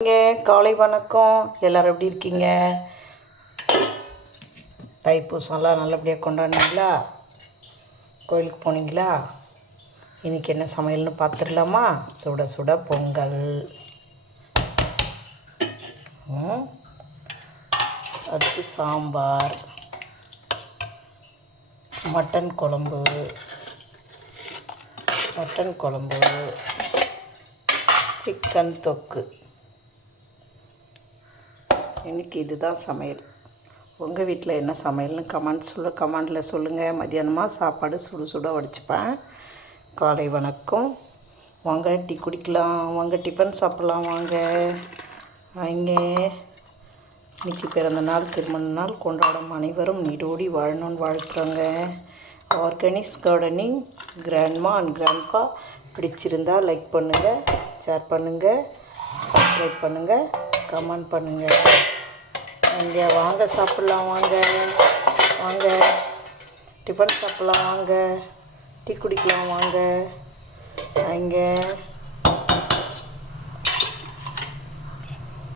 காலை வணக்கம். எல்லோரும் எப்படி இருக்கீங்க? தைப்பூசம்லாம் நல்லபடியாக கொண்டாடினீங்களா? கோயிலுக்கு போனீங்களா? இன்றைக்கி என்ன சமையல்னு பார்த்துடலாமா? சுட சுட பொங்கல், அடுத்து சாம்பார், மட்டன் குழம்பு, சிக்கன் தொக்கு. இன்றைக்கி இதுதான் சமையல். உங்கள் வீட்டில் என்ன சமையல்னு கமெண்டில் சொல்லுங்கள். மத்தியானமாக சாப்பாடு சுடு சுட வடிச்சுப்பேன். காலை வணக்கம். வாங்க டீ குடிக்கலாம், வாங்க டிஃபன் சாப்பிட்லாம், வாங்க. இன்றைக்கி பிறந்த நாள், திருமண நாள் கொண்டாடும் அனைவரும் நீடோடி வாழணும்னு வாழ்த்துறாங்க. Organics gardening grandma and grandpa பிடிச்சிருந்தால் லைக் பண்ணுங்கள், ஷேர் பண்ணுங்கள், சப்ஸ்கிரைப் பண்ணுங்கள், கமெண்ட் பண்ணுங்கள். இங்கே வாங்க சாப்பிட்லாம், வாங்க டிஃபன் சாப்பிட்லாம், வாங்க டீ குடிக்கலாம், வாங்க.